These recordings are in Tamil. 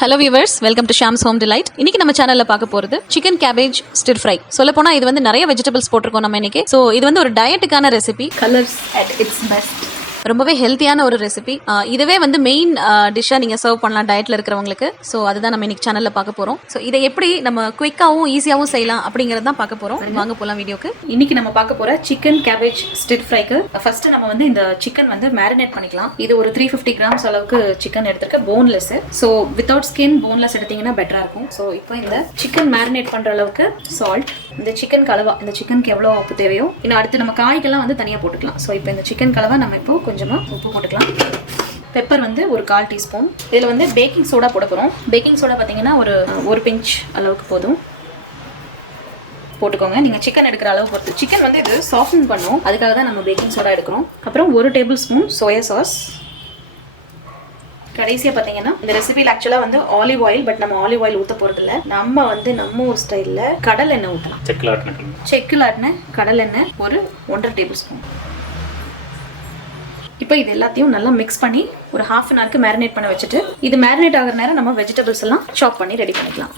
Hello viewers, welcome to Shyams Home Delight. இன்னைக்கு நம்ம சேனல்ல பார்க்க போறது சிக்கன் கேபேஜ் ஸ்டிர் ஃப்ரை. சொல்ல போனா இது வந்து நிறைய வெஜிடபிள்ஸ் போட்டுருக்கோம் நம்ம இன்னைக்கு. சோ இது வந்து ஒரு டயட்டுக்கான recipe. Colors at its best. ரொம்பவே ஹெல்த்தியான ஒரு ரெசிபி. இதுவே வந்து மெயின் டிஷ்ஷா நீங்க சர்வ் பண்ணலாம் டயட்ல இருக்கிறவங்களுக்கு. ஸோ அதுதான் நம்ம இன்னைக்கு சேனல்ல பார்க்க போறோம். ஸோ இதை எப்படி நம்ம குயிக்காவும் ஈஸியாவும் செய்யலாம் அப்படிங்கறத தான் பார்க்க போறோம். வாங்க போலாம் வீடியோக்கு. இன்னைக்கு நம்ம பார்க்க போற சிக்கன் கேபேஜ் ஸ்டிர் ஃப்ரைக்கு ஃபர்ஸ்ட் நம்ம வந்து இந்த சிக்கன் வந்து மேரினேட் பண்ணிக்கலாம். இது ஒரு 350 கிராம்ஸ் அளவுக்கு சிக்கன் எடுத்திருக்க boneless. So without skin boneless எடுத்தீங்கன்னா பெட்டரா இருக்கும். ஸோ இப்போ இந்த சிக்கன் மேரினேட் பண்ற அளவுக்கு சால்ட், இந்த சிக்கன் கலவா, இந்த சிக்கனுக்கு எவ்வளோ உப்பு தேவையோ இன்னும் அடுத்து நம்ம காய்கெல்லாம் வந்து தனியாக போட்டுக்கலாம். ஸோ இப்போ இந்த சிக்கன் கலவா நம்ம இப்போ கொஞ்சமாக உப்பு போட்டுக்கலாம். பெப்பர் வந்து ஒரு 1/4 டீஸ்பூன். இதில் வந்து பேக்கிங் சோடா போட போகிறோம். பேக்கிங் சோடா பார்த்தீங்கன்னா ஒரு பிஞ்ச் அளவுக்கு போதும் போட்டுக்கோங்க. நீங்கள் சிக்கன் எடுக்கிற அளவு பொறுத்து. சிக்கன் வந்து இது சாஃப்டன் பண்ணும், அதுக்காக தான் நம்ம பேக்கிங் சோடா எடுக்கிறோம். அப்புறம் 1 டேபிள் ஸ்பூன் சோயா சாஸ். கடைசியாக பார்த்தீங்கன்னா இந்த ரெசிபியில் ஆக்சுவலாக வந்து ஆலிவ் ஆயில், பட் நம்ம ஆலிவ் ஆயில் ஊற்ற போகிறது இல்லை. நம்ம வந்து நம்ம ஒரு ஸ்டைலில் கடல் எண்ணெய் ஊற்றலாம். செக்கில் ஆட்டின கடல் எண்ணெய் ஒரு 1.5 டேபிள் ஸ்பூன். இப்போ இது எல்லாத்தையும் நல்லா மிக்ஸ் பண்ணி ஒரு 1/2 அன் ஹவருக்கு மேரினேட் பண்ண வச்சுட்டு, இது மேரினேட் ஆகிற நேரம் நம்ம வெஜிடபிள்ஸ் எல்லாம் சாப் பண்ணி ரெடி பண்ணிக்கலாம்.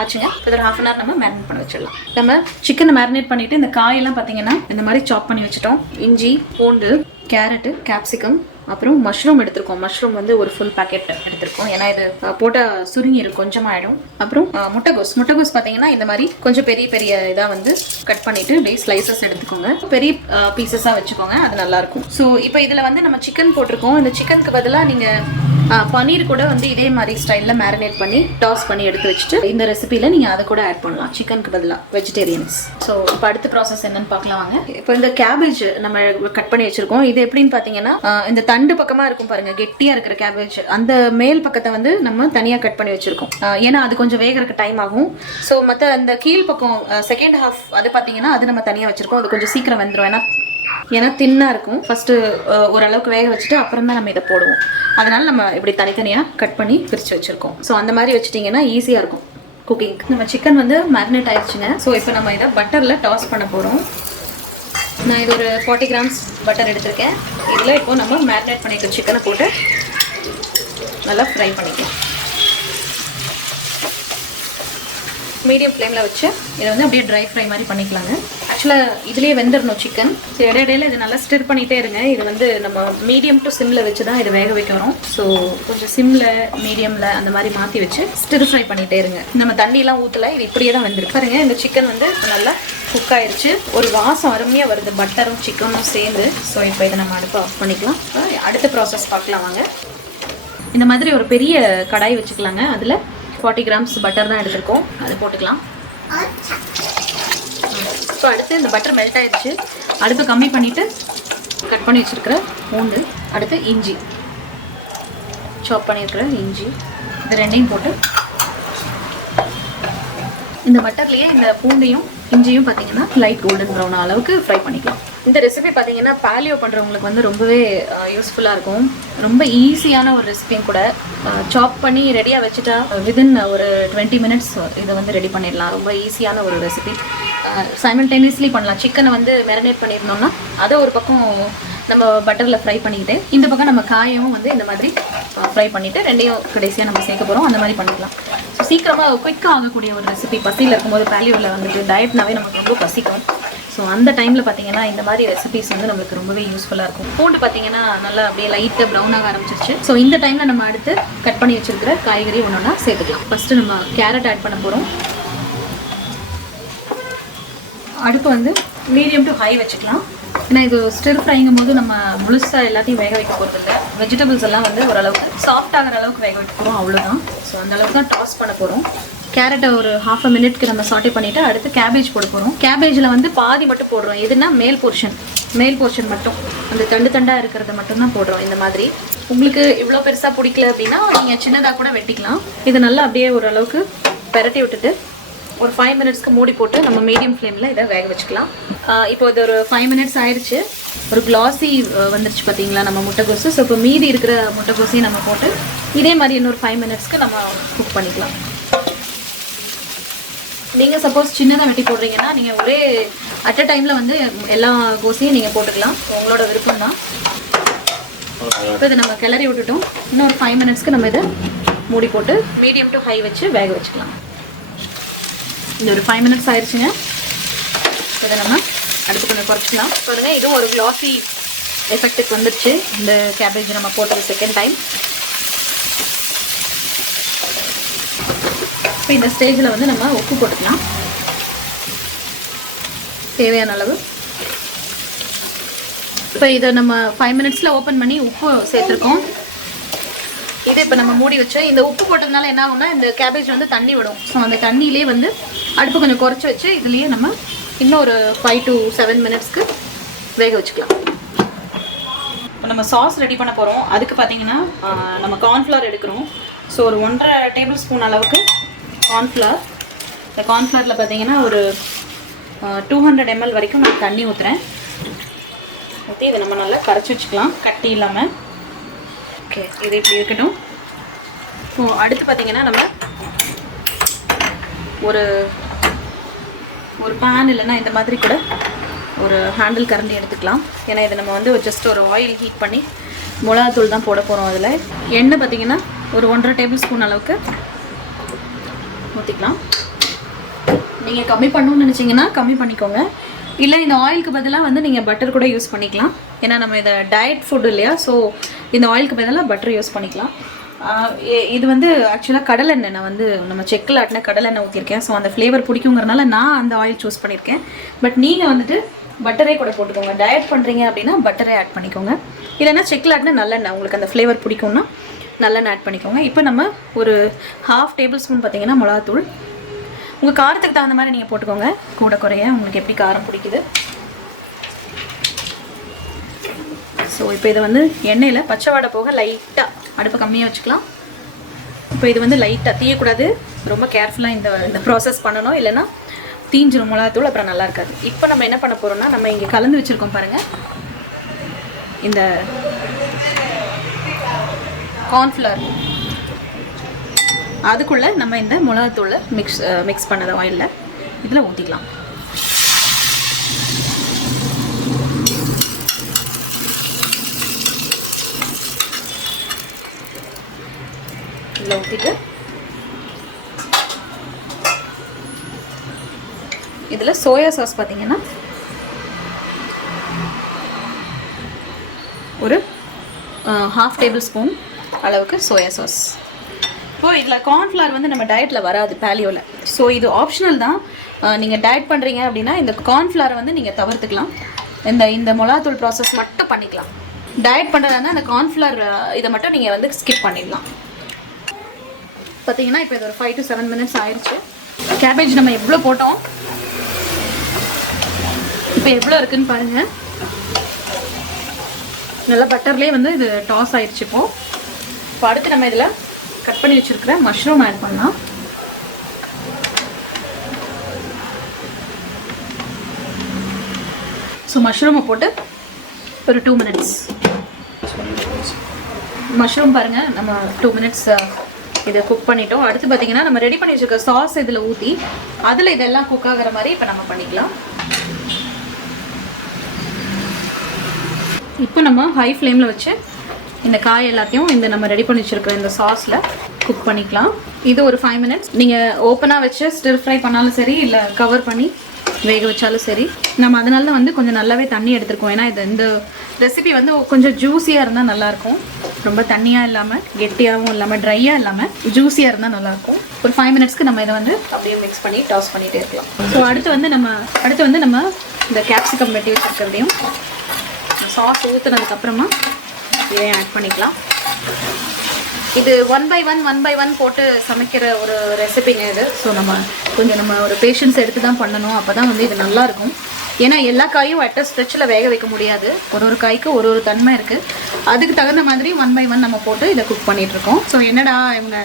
ஆச்சுங்க. இப்போ ஒரு 1/2 அன் ஹவர் நம்ம மேரினேட் பண்ண வச்சிடலாம். நம்ம சிக்கனை மேரினேட் பண்ணிட்டு இந்த காயெல்லாம் பார்த்தீங்கன்னா இந்த மாதிரி சாப் பண்ணி வச்சுட்டோம். இஞ்சி, பூண்டு, கேரட்டு, கேப்சிகம், அப்புறம் மஷ்ரூம் எடுத்திருக்கோம். மஷ்ரூம் வந்து ஒரு ஃபுல் பேக்கெட் எடுத்திருக்கோம். ஏன்னா இது போட்டால் சுருங்கி இருக்கும், கொஞ்சமாகிடும். அப்புறம் முட்டைகோஸ் பார்த்தீங்கன்னா இந்த மாதிரி கொஞ்சம் பெரிய பெரிய இதாக வந்து கட் பண்ணிட்டு அப்படியே ஸ்லைசஸ் எடுத்துக்கோங்க. பெரிய பீசஸாக வச்சுக்கோங்க, அது நல்லாயிருக்கும். ஸோ இப்போ இதில் வந்து நம்ம சிக்கன் போட்டிருக்கோம். இந்த சிக்கனுக்கு பதிலாக நீங்கள் பன்னீர் கூட வந்து இதே மாதிரி ஸ்டைலில் மேரினேட் பண்ணி டாஸ் பண்ணி எடுத்து வச்சுட்டு இந்த ரெசிபியில் நீங்கள் அதை கூட ஆட் பண்ணலாம் சிக்கனுக்கு பதிலாக, வெஜிடேரியன்ஸ். ஸோ இப்போ அடுத்த ப்ராசஸ் என்னன்னு பார்க்கலாம் வாங்க. இப்போ இந்த கேபேஜ் நம்ம கட் பண்ணி வச்சுருக்கோம். இது எப்படின்னு பார்த்தீங்கன்னா இந்த தண்டு பக்கமாக இருக்கும் பாருங்க, கெட்டியாக இருக்கிற கேபேஜ், அந்த மேல் பக்கத்தை வந்து நம்ம தனியாக கட் பண்ணி வச்சுருக்கோம். ஏன்னா அது கொஞ்சம் வேகிறதுக்கு டைம் ஆகும். ஸோ மற்ற அந்த கீழ் பக்கம் செகண்ட் ஹாஃப் அது பார்த்தீங்கன்னா அது நம்ம தனியாக வச்சுருக்கோம். அது கொஞ்சம் சீக்கிரம் வந்துடும். ஏன்னா தின்னாக இருக்கும். ஃபஸ்ட்டு ஓரளவுக்கு வேக வச்சுட்டு அப்புறம் தான் நம்ம இதை போடுவோம். அதனால நம்ம இப்படி தனித்தனியாக கட் பண்ணி பிரித்து வச்சுருக்கோம். ஸோ அந்த மாதிரி வச்சுட்டிங்கன்னா ஈஸியாக இருக்கும் குக்கிங். நம்ம சிக்கன் வந்து மேரினேட் ஆயிடுச்சுங்க. ஸோ இப்போ நம்ம இதை பட்டரில் டாஸ் பண்ண போகிறோம். நான் இது ஒரு 40 கிராம்ஸ் பட்டர் எடுத்திருக்கேன். இதில் இப்போது நம்ம மேரினேட் பண்ணிக்க சிக்கனை போட்டு நல்லா ஃப்ரை பண்ணிக்கலாம். மீடியம் ஃப்ளேமில் வச்சு இதை வந்து அப்படியே ட்ரை ஃப்ரை மாதிரி பண்ணிக்கலாங்க. ஆக்சுவலாக இதுலேயே வெந்துடணும் சிக்கன். ஸோ இடையில இது நல்லா ஸ்டிர் பண்ணிகிட்டே இருங்க. இது வந்து நம்ம மீடியம் டு சிம்மில் வச்சு தான் இதை வேக வைக்கிறோம். ஸோ கொஞ்சம் சிம்மில் மீடியமில் அந்த மாதிரி மாற்றி வச்சு ஸ்டிர் ஃப்ரை பண்ணிகிட்டே இருங்க. நம்ம தண்ணியெலாம் ஊற்றலை, இது இப்படியே தான் வந்துருக்கு பாருங்க. இந்த சிக்கன் வந்து நல்லா குக் ஆயிடுச்சு. ஒரு வாசம் அருமையாக வருது, பட்டரும் சிக்கனும் சேர்ந்து. ஸோ இப்போ இதை நம்ம அடுப்பை ஆஃப் பண்ணிக்கலாம். அடுத்த ப்ராசஸ் பார்க்கலாம் வாங்க. இந்த மாதிரி ஒரு பெரிய கடாய் வச்சுக்கலாங்க. அதில் 40 கிராம்ஸ் பட்டர் தான் எடுத்துருக்கோம், அது போட்டுக்கலாம். ஸோ அடுத்து இந்த பட்டர் மெல்ட் ஆயிடுச்சு. அடுப்பு கம்மி பண்ணிவிட்டு கட் பண்ணி வச்சுருக்கிற பூண்டு, அடுத்து இஞ்சி, சாப் பண்ணியிருக்கிற இஞ்சி, இது ரெண்டையும் போட்டு இந்த பட்டர்லேயே இந்த பூண்டையும் இஞ்சியும் பார்த்தீங்கன்னா லைட் கோல்டன் ப்ரௌன் அளவுக்கு ஃப்ரை பண்ணிக்கலாம். இந்த ரெசிபி பார்த்தீங்கன்னா பாலியோ பண்ணுறவங்களுக்கு வந்து ரொம்பவே யூஸ்ஃபுல்லாக இருக்கும். ரொம்ப ஈஸியான ஒரு ரெசிபியும் கூட. சாப் பண்ணி ரெடியாக வச்சுட்டா வித்தின் ஒரு 20 மினிட்ஸ் இதை வந்து ரெடி பண்ணிடலாம். ரொம்ப ஈஸியான ஒரு ரெசிபி. சைமல்டேனியஸ்லி பண்ணலாம். சிக்கனை வந்து மேரினேட் பண்ணியிருந்தோம்னா அதை ஒரு பக்கம் நம்ம பட்டரில் ஃப்ரை பண்ணிக்கிட்டு இந்த பக்கம் நம்ம காயவும் வந்து இந்த மாதிரி ஃப்ரை பண்ணிவிட்டு ரெண்டையும் கடைசியாக நம்ம சேர்க்க போகிறோம். அந்த மாதிரி பண்ணிக்கலாம். ஸோ சீக்கிரமாக குயிக்காக ஆகக்கூடிய ஒரு ரெசிபி. பசியில் இருக்கும்போது பாலியோவில் வந்துட்டு டயட்னாவே நமக்கு ரொம்ப பசிக்கும். ஸோ அந்த டைமில் பார்த்தீங்கன்னா இந்த மாதிரி ரெசிபிஸ் வந்து நம்மளுக்கு ரொம்பவே யூஸ்ஃபுல்லாக இருக்கும். பூண்டு பார்த்தீங்கன்னா நல்லா அப்படியே லைட்டாக ப்ரௌனாக ஆரம்பிச்சிருச்சு. ஸோ இந்த டைமில் நம்ம அடுத்து கட் பண்ணி வச்சுருக்கிற காய்கறி ஒன்றா சேர்த்துக்கலாம். ஃபஸ்ட்டு நம்ம கேரட் ஆட் பண்ண போகிறோம். அடுப்பு வந்து மீடியம் டு ஹை வச்சுக்கலாம். ஏன்னா இது ஸ்டிர் ஃப்ரைங்கும் போது நம்ம முழுசாக எல்லாத்தையும் வேக வைக்க போகிறது இல்லை. வெஜிடபிள்ஸ் எல்லாம் வந்து ஓரளவுக்கு சாஃப்ட் ஆகிற அளவுக்கு வேக வைக்க போகிறோம், அவ்வளோதான். ஸோ அந்த அளவுக்கு தான் டாஸ் பண்ண போகிறோம். கேரட்டை ஒரு 1/2 மினிட்க்கு நம்ம சாட்டே பண்ணிவிட்டு அடுத்து கேபேஜ் போட போகிறோம். கேபேஜில் வந்து பாதி மட்டும் போடுறோம். எதுனா மேல் போர்ஷன் மட்டும், அந்த தண்டாக இருக்கிறத மட்டும் தான் போடுறோம். இந்த மாதிரி உங்களுக்கு இவ்வளோ பெருசாக பிடிக்கல அப்படின்னா நீங்கள் சின்னதாக கூட வெட்டிக்கலாம். இது நல்லா அப்படியே ஓரளவுக்கு பெரட்டி விட்டுட்டு ஒரு 5 மினிட்ஸ்க்கு மூடி போட்டு நம்ம மீடியம் ஃப்ளேமில் இதை வேக வச்சுக்கலாம். இப்போ இது ஒரு 5 மினிட்ஸ் ஆயிடுச்சு. ஒரு கிளாஸி வந்துருச்சு பார்த்தீங்களா நம்ம முட்டைகோசு. ஸோ இப்போ மீதி இருக்கிற முட்டைகோசையும் நம்ம போட்டு இதே மாதிரி இன்னொரு 5 மினிட்ஸ்க்கு நம்ம குக் பண்ணிக்கலாம். நீங்கள் சப்போஸ் சின்னதாக வெட்டி போடுறீங்கன்னா நீங்கள் ஒரே அட் அ டைமில் வந்து எல்லா கோசையும் நீங்கள் போட்டுக்கலாம், உங்களோட விருப்பம் தான். இப்போ இதை நம்ம கிளறி விட்டுட்டோம். இன்னும் ஒரு 5 மினிட்ஸ்க்கு நம்ம இதை மூடி போட்டு மீடியம் டு ஹை வச்சு வேக வச்சுக்கலாம். இந்த ஒரு 5 மினிட்ஸ் ஆயிடுச்சுங்க. இதை நம்ம அடுத்து கொஞ்சம் குறைச்சிக்கலாம். பாருங்க, இதுவும் ஒரு கிளாஸி எஃபெக்ட்டுக்கு வந்துடுச்சு இந்த கேபேஜ் நம்ம போட்டது செகண்ட் டைம். இப்போ இந்த ஸ்டேஜில் வந்து நம்ம உப்பு போட்டுக்கலாம் தேவையான அளவு. இப்போ இதை நம்ம 5 மினிட்ஸில் ஓப்பன் பண்ணி உப்பு சேர்த்துருக்கோம். இதை இப்போ நம்ம மூடி வச்சு இந்த உப்பு போட்டதுனால என்ன ஆகும்னா இந்த கேபேஜ் வந்து தண்ணி விடும். ஸோ அந்த தண்ணியிலே வந்து அடுப்பு கொஞ்சம் குறைச்சி வச்சு இதுலேயே நம்ம இன்னும் ஒரு 5 to 7 மினிட்ஸ்க்கு வேக வச்சுக்கலாம். இப்போ நம்ம சாஸ் ரெடி பண்ண போகிறோம். அதுக்கு பார்த்தீங்கன்னா நம்ம கார்ன்ஃப்ளவர் எடுக்கிறோம். ஸோ ஒரு 1.5 டேபிள் ஸ்பூன் அளவுக்கு கார்ன்ஃப்ளவர். இந்த கார்ன்ஃப்ளவரில் பார்த்தீங்கன்னா ஒரு 200 ml வரைக்கும் நான் தண்ணி ஊற்றுறேன். ஊற்றி இதை நம்ம நல்லா கரைச்சி வச்சுக்கலாம் கட்டி இல்லாமல். ஓகே, இது இப்படி இருக்கட்டும். ஸோ அடுத்து பார்த்தீங்கன்னா நம்ம ஒரு பேன் இல்லைன்னா இந்த மாதிரி கூட ஒரு ஹேண்டில் கரண்டி எடுத்துக்கலாம். ஏன்னா இதை நம்ம வந்து ஜஸ்ட் ஒரு ஆயில் ஹீட் பண்ணி மிளகாத்தூள் தான் போட போகிறோம். அதில் எண்ணெய் பார்த்தீங்கன்னா ஒரு 1.5 டேபிள் ஸ்பூன் அளவுக்கு ஊற்றிக்கலாம். நீங்கள் கம்மி பண்ணணும்னு நினச்சிங்கன்னா கம்மி பண்ணிக்கோங்க. இல்லை இந்த ஆயிலுக்கு பதிலாக வந்து நீங்கள் பட்டர் கூட யூஸ் பண்ணிக்கலாம். ஏன்னா நம்ம இதை டயட் ஃபுட் இல்லையா, ஸோ இந்த ஆயிலுக்கு பதிலாக பட்டர் யூஸ் பண்ணிக்கலாம். இது வந்து ஆக்சுவலாக கடலெண்ணெய், நான் வந்து நம்ம செக்கில் ஆட்டின கடலெண்ணெய் ஊற்றிருக்கேன். ஸோ அந்த ஃப்ளேவர் பிடிக்குங்கிறனால நான் அந்த ஆயில் சூஸ் பண்ணியிருக்கேன். பட் நீங்கள் வந்துட்டு பட்டரே கூட போட்டுக்கோங்க. டயட் பண்ணுறீங்க அப்படின்னா பட்டரே ஆட் பண்ணிக்கோங்க. இல்லைன்னா செக்கில் ஆட்டின நல்லெண்ணெய், உங்களுக்கு அந்த ஃப்ளேவர் பிடிக்கும்னா நல்லெண்ணெய் ஆட் பண்ணிக்கோங்க. இப்போ நம்ம ஒரு 1/2 டேபிள் ஸ்பூன் பார்த்தீங்கன்னா மிளகாத்தூள், உங்கள் காரத்துக்கு தகுந்த மாதிரி நீங்கள் போட்டுக்கோங்க, கூட குறைய உங்களுக்கு எப்படி காரம் பிடிக்குது. ஸோ இப்போ இதை வந்து எண்ணெயில் பச்சை வாடை போக லைட்டாக அடுப்பை கம்மியாக வச்சுக்கலாம். இப்போ இது வந்து லைட்டாக தீயக்கூடாது, ரொம்ப கேர்ஃபுல்லாக இந்த ப்ராசஸ் பண்ணணும், இல்லைன்னா தீஞ்சிரும் மிளகாத்தூள், அப்புறம் நல்லா இருக்காது. இப்போ நம்ம என்ன பண்ண போகிறோம்னா, நம்ம இங்கே கலந்து வச்சுருக்கோம் பாருங்கள் இந்த கார்ன்ஃப்ளவர், அதுக்குள்ளே நம்ம இந்த மிளகாத்தூளை மிக்ஸ் பண்ணத ஆயிலில் இதில் ஊற்றிக்கலாம். இதில் ஊற்றிட்டு இதில் சோயா சாஸ் பார்த்தீங்கன்னா ஒரு 1/2 டேபிள் ஸ்பூன் அளவுக்கு சோயா சாஸ். இப்போது இதில் கார்ன்ஃப்ளவர் வந்து நம்ம டயட்டில் வராது பேலியோவில். ஸோ இது ஆப்ஷனல் தான். நீங்கள் டயட் பண்ணுறீங்க அப்படின்னா இந்த கார்ன்ஃப்ளவரை வந்து நீங்கள் தவிர்த்துக்கலாம். இந்த மிளகாத்தூள் ப்ராசஸ் மட்டும் பண்ணிக்கலாம். டயட் பண்ணுறதுனா அந்த கார்ன்ஃப்ளவர் இதை மட்டும் நீங்கள் வந்து ஸ்கிப் பண்ணிடலாம். பார்த்தீங்கன்னா இப்போ இது ஒரு 5 to 7 மினிட்ஸ் ஆயிடுச்சு. கேபேஜ் நம்ம எவ்வளோ போட்டோம், இப்போ எவ்வளோ இருக்குதுன்னு பாருங்கள். நல்லா பட்டர்லேயே வந்து இது டாஸ் ஆயிடுச்சு. இப்போ அடுத்து நம்ம இதில் கட் பண்ணி வச்சுருக்கிற மஷ்ரூம் ஆட் பண்ணலாம். ஸோ மஷ்ரூமை போட்டு ஒரு 2 மினிட்ஸ் மஷ்ரூம் பாருங்கள் நம்ம 2 மினிட்ஸ் இதை குக் பண்ணிட்டோம். அடுத்து பார்த்தீங்கன்னா நம்ம ரெடி பண்ணி வச்சுருக்க சாஸ் இதில் ஊற்றி அதில் இதெல்லாம் குக் ஆகிற மாதிரி இப்போ நம்ம பண்ணிக்கலாம். இப்போ நம்ம ஹை ஃப்ளேமில் வச்சு இந்த காய் எல்லாத்தையும் இந்த நம்ம ரெடி பண்ணி வச்சுருக்கிற இந்த சாஸில் குக் பண்ணிக்கலாம். இது ஒரு 5 மினிட்ஸ் நீங்கள் ஓப்பனாக வச்சு ஸ்டிர் ஃப்ரை பண்ணாலும் சரி, இல்லை கவர் பண்ணி வேக வச்சாலும் சரி. நம்ம அதனால தான் வந்து கொஞ்சம் நல்லாவே தண்ணி எடுத்துருக்கோம். ஏன்னா இந்த ரெசிபி வந்து கொஞ்சம் ஜூஸியாக இருந்தால் நல்லாயிருக்கும். ரொம்ப தண்ணியாக இல்லாமல், கெட்டியாகவும் இல்லாமல், ட்ரையாக இல்லாமல் ஜூஸியாக இருந்தால் நல்லாயிருக்கும். ஒரு 5 மினிட்ஸ்க்கு நம்ம இதை வந்து அப்படியே மிக்ஸ் பண்ணி டாஸ் பண்ணிகிட்டே இருக்கலாம். ஸோ அடுத்து வந்து நம்ம இந்த கேப்சிகம் வெட்டி வச்சுருக்கிறதையும் சாஸ் ஊற்றுனதுக்கப்புறமா இதையும் ஆட் பண்ணிக்கலாம். இது 1 by 1 போட்டு சமைக்கிற ஒரு ரெசிபிங்க இது. ஸோ நம்ம ஒரு பேஷன்ஸ் எடுத்து தான் பண்ணணும். அப்போ தான் வந்து இது நல்லாயிருக்கும். ஏன்னா எல்லா காயும் அட்ட ஸ்ட்ரெச்சில் வேக வைக்க முடியாது. ஒரு காய்க்கு ஒரு தன்மை இருக்குது. அதுக்கு தகுந்த மாதிரி 1 by 1 நம்ம போட்டு இதை குக் பண்ணிகிட்ருக்கோம். ஸோ என்னடா இவங்க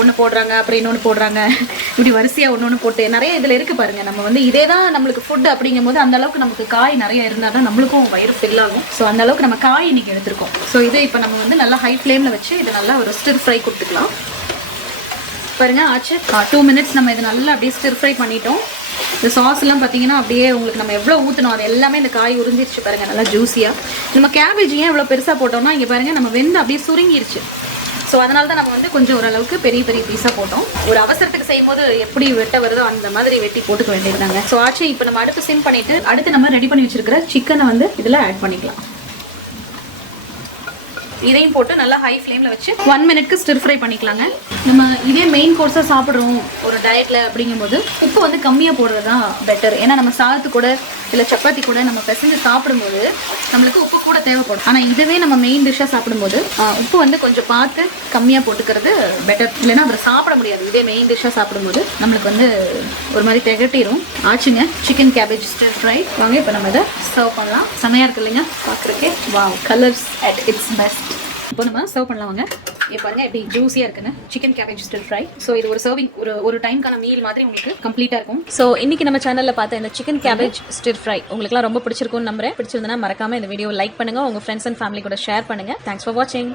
ஒன்று போடுறாங்க, அப்புறம் இன்னொன்று போடுறாங்க, இப்படி வரிசையாக ஒன்று போட்டு நிறைய இதில் இருக்குது பாருங்கள். நம்ம வந்து இதே தான் நம்மளுக்கு ஃபுட் அப்படிங்கும் போது அந்தளவுக்கு நமக்கு காய் நிறைய இருந்தால் தான் நம்மளுக்கும் வயிறு ஃபில் ஆகும். ஸோ அந்தளவுக்கு நம்ம காய் இன்றைக்கி எடுத்துருக்கோம். ஸோ இது இப்போ நம்ம வந்து நல்லா ஹை ஃப்ளேமில் வச்சு இதை நல்லா ஒரு ஸ்டிர் ஃப்ரை கொடுத்துக்கலாம். பாருங்கள் ஆச்சு 2 மினிட்ஸ் நம்ம இதை நல்லா அப்படியே ஸ்டிர் ஃப்ரை பண்ணிட்டோம். இந்த சாஸ்லாம் பார்த்தீங்கன்னா அப்படியே உங்களுக்கு நம்ம எவ்வளோ ஊற்றணும் அது எல்லாமே இந்த காய் உறிஞ்சிருச்சு பாருங்கள், நல்லா ஜூஸியாக. நம்ம கேபேஜ் ஏன் இவ்வளோ பெருசாக போட்டோம்னா இங்கே பாருங்கள் நம்ம வெந்து அப்படியே சுருங்கிருச்சு. ஸோ அதனால தான் நம்ம வந்து கொஞ்சம் ஓரளவுக்கு பெரிய பெரிய பீஸாக போட்டோம். ஒரு அவசரத்துக்கு செய்யும் போது எப்படி வெட்ட வருதோ அந்த மாதிரி வெட்டி போட்டுக்க வேண்டியதுதாங்க. ஸோ ஆச்சு, இப்போ நம்ம அடுப்பு சிம் பண்ணிட்டு அடுத்து நம்ம ரெடி பண்ணி வச்சிருக்கிற சிக்கனை வந்து இதில் ஆட் பண்ணிக்கலாம். இதையும் போட்டு நல்லா ஹை ஃப்ளேமில் வச்சு 1 மினிட்க்கு ஸ்டிர் ஃப்ரை பண்ணிக்கலாங்க. நம்ம இதே மெயின் கோர்ஸாக சாப்பிட்றோம் ஒரு டயட்டில் அப்படிங்கும்போது உப்பு வந்து கம்மியாக போடுறது தான் பெட்டர். ஏன்னா நம்ம சாதத்து கூட இல்லை சப்பாத்தி கூட நம்ம பிசைஞ்சு சாப்பிடும்போது நம்மளுக்கு உப்பு கூட தேவைப்படும். ஆனால் இதுவே நம்ம மெயின் டிஷ்ஷாக சாப்பிடும்போது உப்பு வந்து கொஞ்சம் பார்த்து கம்மியாக போட்டுக்கிறது பெட்டர். இல்லைன்னா அப்புறம் சாப்பிட முடியாது. இதே மெயின் டிஷ்ஷாக சாப்பிடும்போது நம்மளுக்கு வந்து ஒரு மாதிரி திகட்டிடும். ஆச்சுங்க, சிக்கன் கேபேஜ் ஸ்டிர் ஃப்ரை. வாங்க இப்போ நம்ம இதை சர்வ் பண்ணலாம். செமையாக இருக்கு இல்லைங்க பார்க்குறக்கே? Wow, colours at its best. இப்போ நம்ம சர்வ் பண்ணலாம். வாங்க, இப்போ பாருங்க எப்படி ஜூஸியாக இருக்குன்னு chicken cabbage stir fry. So இது ஒரு சர்விங் ஒரு டைம்க்கான மீல் மாதிரி உங்களுக்கு கம்ப்ளீட்டாக இருக்கும். ஸோ இன்னைக்கு நம்ம சேனலில் பார்த்த இந்த சிக்கன் கேபேஜ் ஸ்டிர் ஃப்ரை உங்களுக்குலாம் ரொம்ப பிடிச்சிருக்கும்னு நம்புறேன். பிடிச்சிருந்தனா மறக்காம இந்த வீடியோ லைக் பண்ணுங்க, உங்க ஃப்ரெண்ட்ஸ் அண்ட் ஃபேமிலி கூட ஷேர் பண்ணுங்க. தேங்க்ஸ் ஃபார் வாட்சிங்.